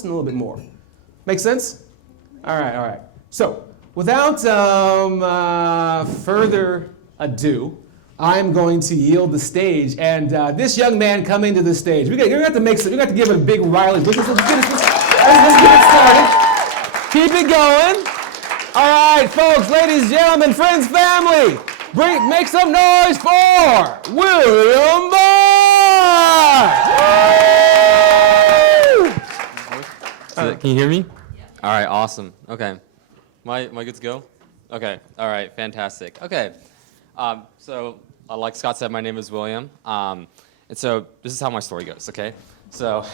less and a little bit more. Make sense? All right. So, without further ado, I'm going to yield the stage, and this young man coming to the stage. We're gonna have to give it a big Riley. Let's get it started. Keep it going. All right, folks, ladies, gentlemen, friends, family, make some noise for William Barr! Can you hear me? Yeah. All right, awesome. Okay. Am I good to go? Okay. All right, fantastic. Okay. So, like Scott said, my name is William. And so this is how my story goes, okay? So,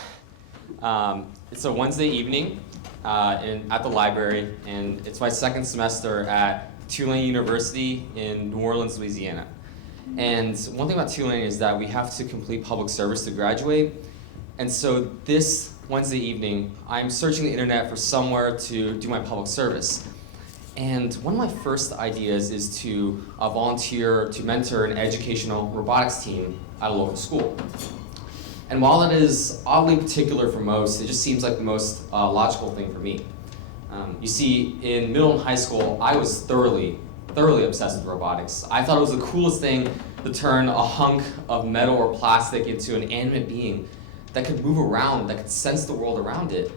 it's a Wednesday evening at the library, and it's my second semester at Tulane University in New Orleans, Louisiana. And one thing about Tulane is that we have to complete public service to graduate. And so this Wednesday evening, I'm searching the internet for somewhere to do my public service. And one of my first ideas is to volunteer to mentor an educational robotics team at a local school. And while that is oddly particular for most, it just seems like the most logical thing for me. You see, in middle and high school, I was thoroughly obsessed with robotics. I thought it was the coolest thing to turn a hunk of metal or plastic into an animate being that could move around, that could sense the world around it.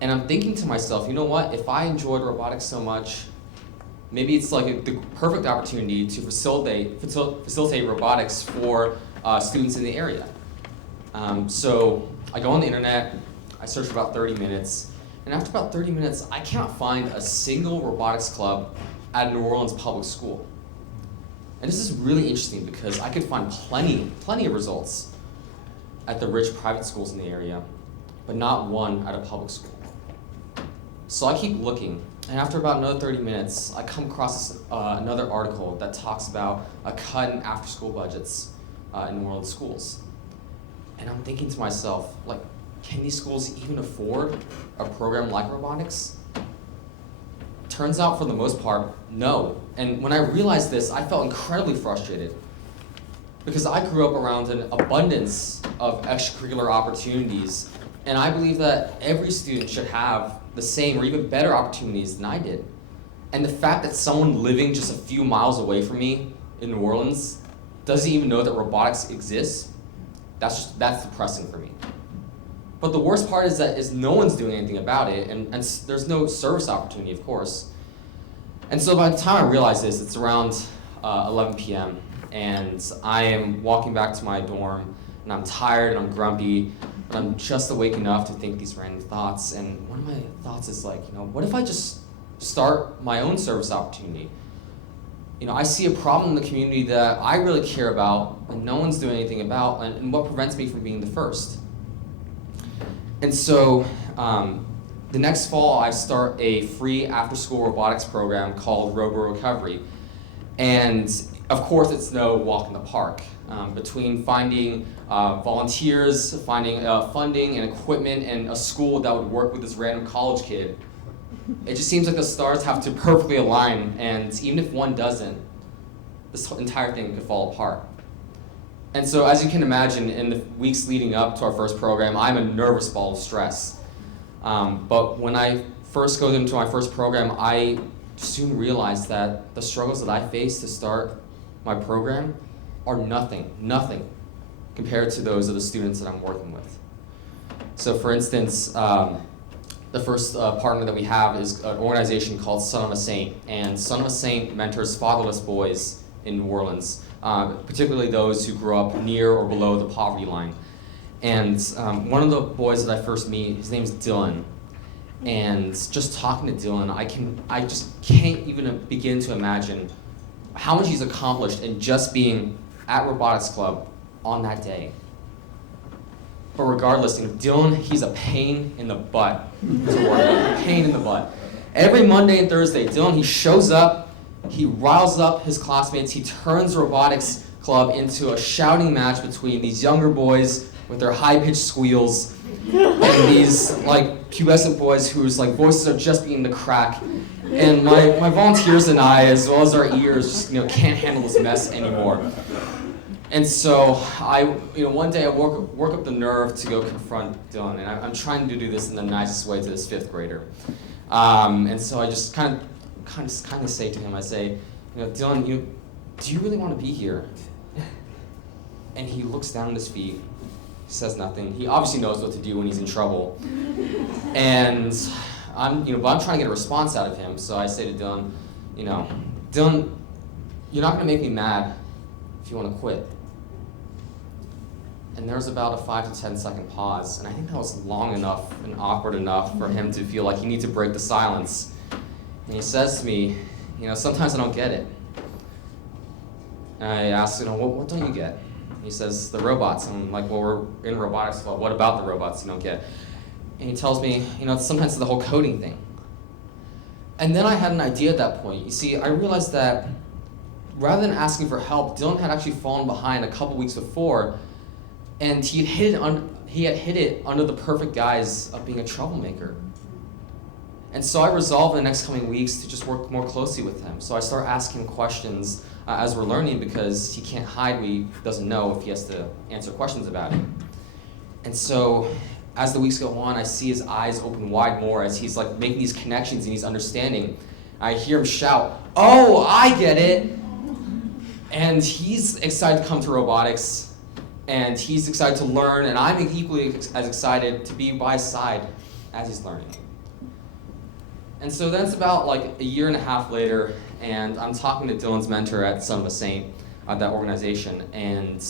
And I'm thinking to myself, you know what, if I enjoyed robotics so much, maybe it's like the perfect opportunity to facilitate robotics for students in the area. So I go on the internet, I search for about 30 minutes, and after about 30 minutes, I cannot find a single robotics club at New Orleans public school. And this is really interesting because I could find plenty of results at the rich private schools in the area, but not one at a public school. So I keep looking, and after about another 30 minutes, I come across another article that talks about a cut in after-school budgets in New Orleans schools. And I'm thinking to myself, like, can these schools even afford a program like robotics? Turns out, for the most part, no. And when I realized this, I felt incredibly frustrated because I grew up around an abundance of extracurricular opportunities, and I believe that every student should have the same or even better opportunities than I did. And the fact that someone living just a few miles away from me in New Orleans doesn't even know that robotics exists, that's depressing for me. But the worst part is that no one's doing anything about it, and there's no service opportunity, of course. And so by the time I realize this, it's around 11 p.m., and I am walking back to my dorm, and I'm tired and I'm grumpy, but I'm just awake enough to think these random thoughts. And one of my thoughts is like, what if I just start my own service opportunity? I see a problem in the community that I really care about, and no one's doing anything about, and what prevents me from being the first. And so the next fall, I start a free after-school robotics program called RoboRecovery. And of course, it's no walk in the park. Between finding volunteers, finding funding and equipment, and a school that would work with this random college kid, it just seems like the stars have to perfectly align, and even if one doesn't, this entire thing could fall apart. And so, as you can imagine, in the weeks leading up to our first program, I'm a nervous ball of stress. But when I first go into my first program, I soon realized that the struggles that I faced to start my program are nothing compared to those of the students that I'm working with. So for instance, the first partner that we have is an organization called Son of a Saint, and Son of a Saint mentors fatherless boys in New Orleans, particularly those who grow up near or below the poverty line. And one of the boys that I first meet, his name's Dylan, and just talking to Dylan, I just can't even begin to imagine how much he's accomplished in just being at Robotics Club on that day. But regardless, Dylan, he's a pain in the butt to work with, a pain in the butt. Every Monday and Thursday, Dylan, he shows up, he riles up his classmates, he turns Robotics Club into a shouting match between these younger boys with their high-pitched squeals and these pubescent boys whose voices are just beginning to crack. And my volunteers and I, as well as our ears, just can't handle this mess anymore. And so one day I work up the nerve to go confront Dylan, and I'm trying to do this in the nicest way to this 5th grader. And so I just kind of say to him, I say, Dylan, do you really want to be here? And he looks down at his feet, says nothing. He obviously knows what to do when he's in trouble. And but I'm trying to get a response out of him. So I say to Dylan, Dylan, you're not going to make me mad if you want to quit. And there was about a 5 to 10 second pause, and I think that was long enough and awkward enough for him to feel like he needed to break the silence. And he says to me, sometimes I don't get it. And I ask, what don't you get? He says, the robots. And I'm like, well, we're in robotics club. What about the robots you don't get? And he tells me, sometimes it's the whole coding thing. And then I had an idea at that point. You see, I realized that rather than asking for help, Dylan had actually fallen behind a couple weeks before, and he had hit it under the perfect guise of being a troublemaker. And so I resolved in the next coming weeks to just work more closely with him. So I start asking him questions as we're learning, because he can't hide what he doesn't know if he has to answer questions about it. And so as the weeks go on, I see his eyes open wide more as he's like making these connections and he's understanding. I hear him shout, "Oh, I get it!" And he's excited to come to robotics, and he's excited to learn, and I'm equally as excited to be by his side as he's learning. And so that's about like a year and a half later, and I'm talking to Dylan's mentor at Son of a Saint, that organization, and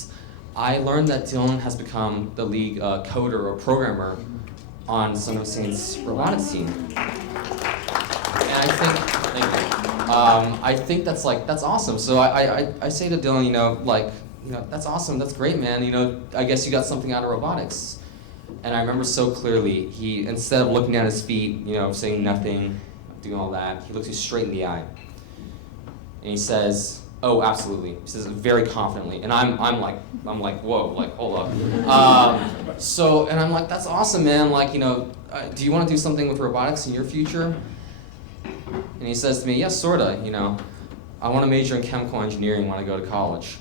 I learned that Dylan has become the lead coder or programmer on Son of a Saint's robotics team. And I think that's awesome. So I say to Dylan, that's awesome, that's great, man. I guess you got something out of robotics. And I remember so clearly, he, instead of looking at his feet, saying nothing, doing all that, he looks you straight in the eye. And he says, "Oh, absolutely." He says it very confidently. And I'm like, whoa, hold up. And I'm like, that's awesome, man. Do you want to do something with robotics in your future? And he says to me, yes, sorta, I want to major in chemical engineering when I go to college.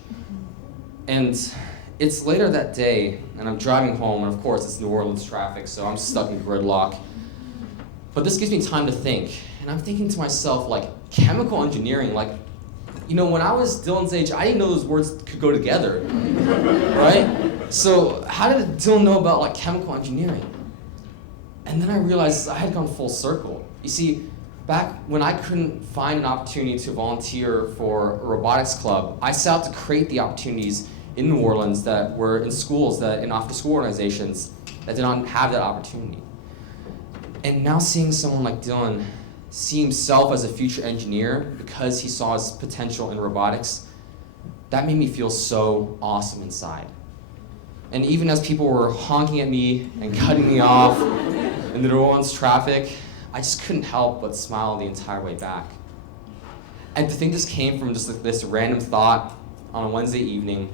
And it's later that day, and I'm driving home, and of course it's New Orleans traffic, so I'm stuck in gridlock. But this gives me time to think, and I'm thinking to myself, chemical engineering, when I was Dylan's age, I didn't know those words could go together, right? So how did Dylan know about chemical engineering? And then I realized I had gone full circle. You see, back when I couldn't find an opportunity to volunteer for a robotics club, I set out to create the opportunities in New Orleans that were in schools, in after-school organizations that did not have that opportunity. And now seeing someone like Dylan see himself as a future engineer because he saw his potential in robotics, that made me feel so awesome inside. And even as people were honking at me and cutting me off in the New Orleans traffic, I just couldn't help but smile the entire way back. And to think this came from just this random thought on a Wednesday evening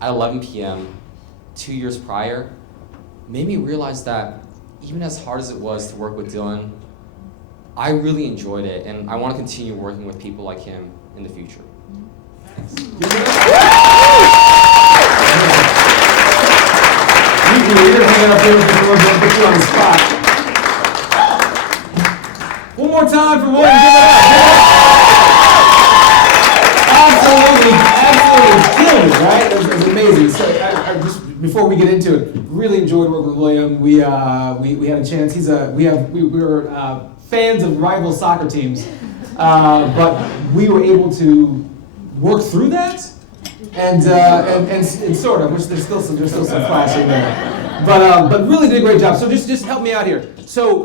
at 11 p.m. 2 years prior made me realize that even as hard as it was to work with Dylan, I really enjoyed it, and I want to continue working with people like him in the future. Thanks. One more time for William. Give it up. Absolutely, right? It was amazing. So I just before we get into it, really enjoyed working with William. We had a chance. We were fans of rival soccer teams, but we were able to work through that, and sort of, which there's still some clashing there, but really did a great job. So just help me out here. So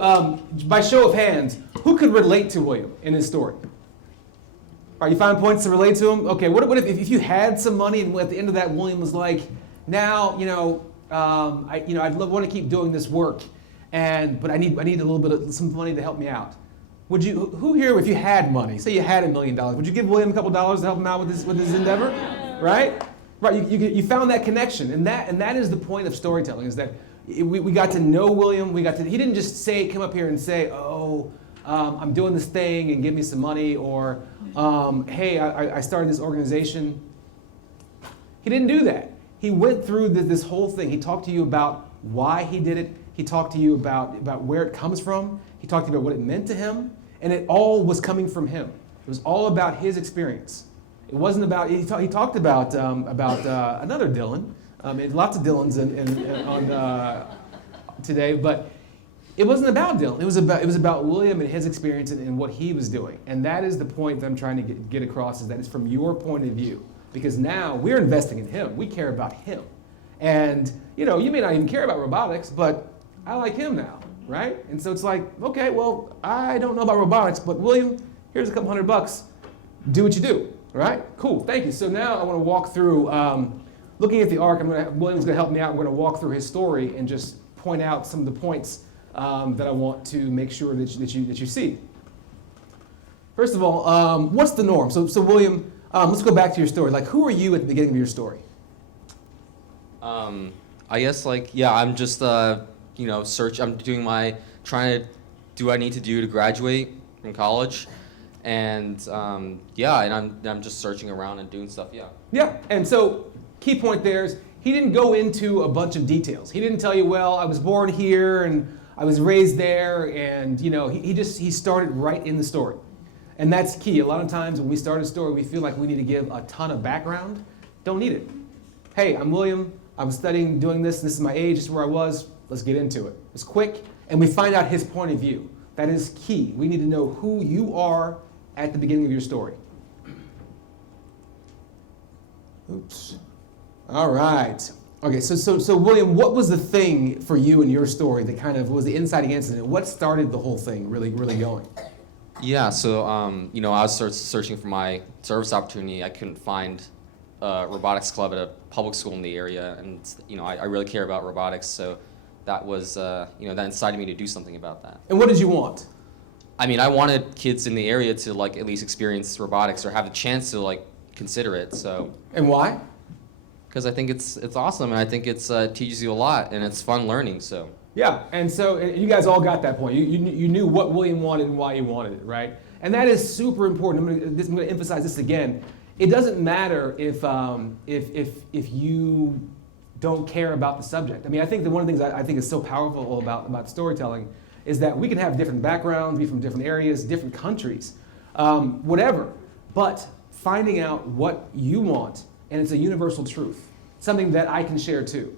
by show of hands, who could relate to William in his story? All right, you find points to relate to him? Okay, what if you had some money and at the end of that William was like, now, I'd want to keep doing this work, but I need a little bit of some money to help me out. Who here, if you had money, say you had $1 million, would you give William a couple dollars to help him out with his endeavor? Right? Right, you found that connection, and that is the point of storytelling, is that we got to know William, he didn't just come up here and say, I'm doing this thing and give me some money, or hey, I started this organization. He didn't do that. He went through this whole thing. He talked to you about why he did it. He talked to you about where it comes from. He talked to you about what it meant to him. And it all was coming from him. It was all about his experience. It wasn't about, he talked about another Dylan. Lots of Dylans today, but it wasn't about Dylan. It was about William and his experience and what he was doing. And that is the point that I'm trying to get across, is that it's from your point of view. Because now we're investing in him. We care about him. And you may not even care about robotics, but I like him now, right? And so it's like, okay, well, I don't know about robotics, but William, here's a couple $100. Do what you do, all right? Cool, thank you. So now I want to walk through, looking at the arc, William's going to help me out. We're going to walk through his story and just point out some of the points that I want to make sure that you see. First of all, what's the norm? So William, let's go back to your story. Like, who are you at the beginning of your story? I guess I'm just I'm doing trying to do what I need to do to graduate from college, and I'm just searching around and doing stuff. Yeah, and so key point there is he didn't go into a bunch of details. He didn't tell you, well, I was born here and I was raised there, and he started right in the story. And that's key. A lot of times when we start a story, we feel like we need to give a ton of background. Don't need it. Hey, I'm William. I'm studying, doing this. This is my age. This is where I was. Let's get into it. It's quick, and we find out his point of view. That is key. We need to know who you are at the beginning of your story. Oops. All right. Okay, so William, what was the thing for you in your story that kind of was the inciting incident? What started the whole thing really going? Yeah, so I was searching for my service opportunity. I couldn't find a robotics club at a public school in the area, and I really care about robotics, so that was that incited me to do something about that. And what did you want? I wanted kids in the area to at least experience robotics or have the chance to consider it. So. And why? Because I think it's awesome, and I think it teaches you a lot, and it's fun learning. So. Yeah, and so you guys all got that point. You knew what William wanted and why he wanted it, right? And that is super important. I'm going to emphasize this again. It doesn't matter if you don't care about the subject. I think that one of the things I think is so powerful about storytelling is that we can have different backgrounds, be from different areas, different countries, whatever. But finding out what you want, and it's a universal truth, something that I can share too.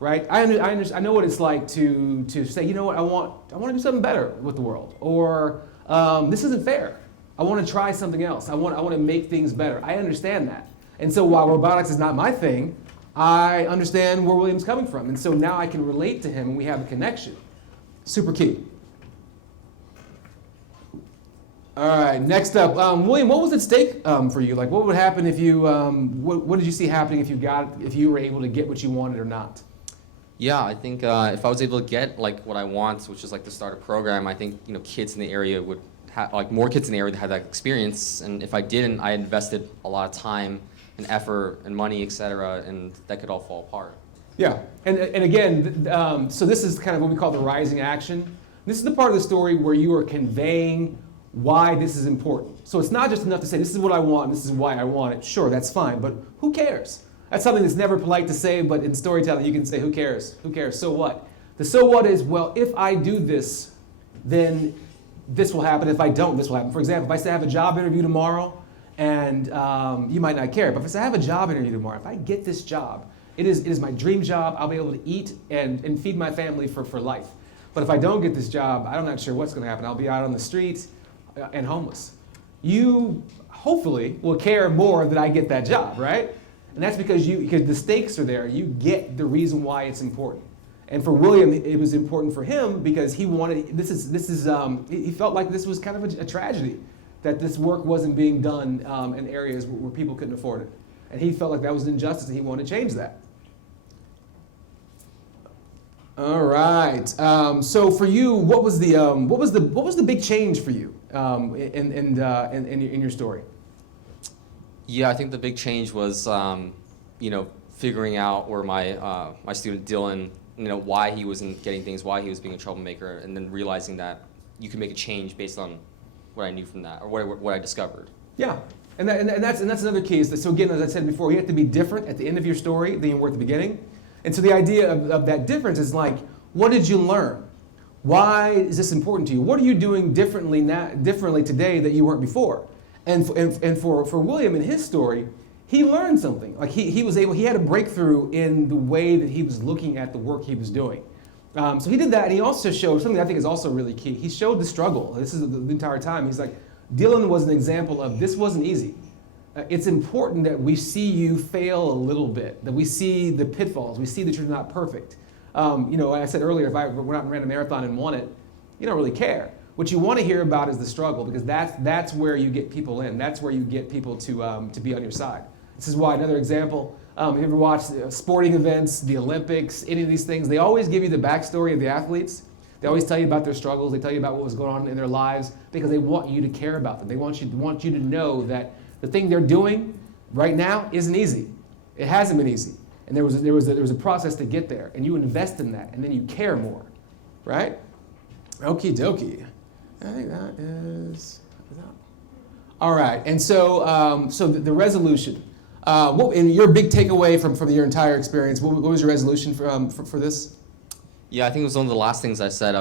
Right? I know what it's like to say, you know what, I want to do something better with the world, or this isn't fair. I want to try something else. I want to make things better. I understand that. And so while robotics is not my thing, I understand where William's coming from. And so now I can relate to him and we have a connection. Super key. All right, next up, William, what was at stake for you? Like, what would happen if you, what did you see happening if you were able to get what you wanted or not? Yeah, I think if I was able to get what I want, which is to start a program, I think kids in the area would have more kids in the area that had that experience. And if I didn't, I invested a lot of time and effort and money, etc., and that could all fall apart. Yeah, and again, so this is kind of what we call the rising action. This is the part of the story where you are conveying why this is important. So it's not just enough to say, this is what I want, this is why I want it. Sure, that's fine, but who cares? That's something that's never polite to say, but in storytelling you can say, who cares? Who cares? So what? The so what is, well, if I do this, then this will happen. If I don't, this will happen. For example, if I say I have a job interview tomorrow, and you might not care, but if I say I have a job interview tomorrow, if I get this job, it is my dream job. I'll be able to eat and feed my family for life. But if I don't get this job, I'm not sure what's going to happen. I'll be out on the street and homeless. You hopefully will care more that I get that job, right? And that's because the stakes are there. You get the reason why it's important. And for William, it was important for him because he wanted, he felt like this was kind of a tragedy, that this work wasn't being done in areas where people couldn't afford it. And he felt like that was an injustice and he wanted to change that. All right. So for you, what was the big change for you in your story? Yeah, I think the big change was, figuring out where my student Dylan, why he wasn't getting things, why he was being a troublemaker, and then realizing that you can make a change based on what I knew from that, or what I discovered. Yeah, And that's another key. So again, as I said before, you have to be different at the end of your story than you were at the beginning. And so the idea of that difference is like, what did you learn? Why is this important to you? What are you doing differently today that you weren't before? And for William in his story, he learned something. Like he had a breakthrough in the way that he was looking at the work he was doing. So he did that, and he also showed something I think is also really key. He showed the struggle. This is the entire time. He's like, Dylan was an example of this wasn't easy. It's important that we see you fail a little bit, that we see the pitfalls, we see that you're not perfect. I said earlier, if I went out and ran a marathon and won it, you don't really care. What you want to hear about is the struggle, because that's where you get people in. That's where you get people to be on your side. This is why, another example, if you ever watch sporting events, the Olympics, any of these things, they always give you the backstory of the athletes. They always tell you about their struggles. They tell you about what was going on in their lives because they want you to care about them. They want you to know that the thing they're doing right now isn't easy. It hasn't been easy. And there was a process to get there, and you invest in that, and then you care more, right? Okie dokie. I think that is all right. And so the resolution. And your big takeaway from your entire experience, what was your resolution for this? Yeah, I think it was one of the last things I said.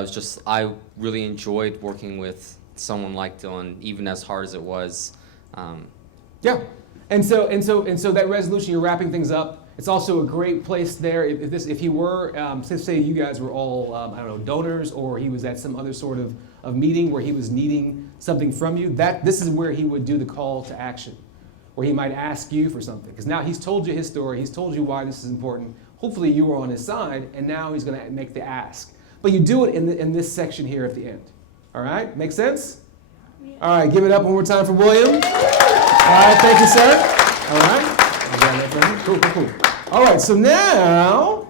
I really enjoyed working with someone like Dylan, even as hard as it was. Yeah, and so that resolution, you're wrapping things up. It's also a great place there. If he were, say you guys were all donors, or he was at some other sort of meeting where he was needing something from you. This is where he would do the call to action, where he might ask you for something, because now he's told you his story. He's told you why this is important. Hopefully you were on his side, and now he's going to make the ask. But you do it in this section here at the end. All right? Make sense? Yeah. All right, give it up one more time for William. All right, thank you, sir. All right. Cool. All right, so now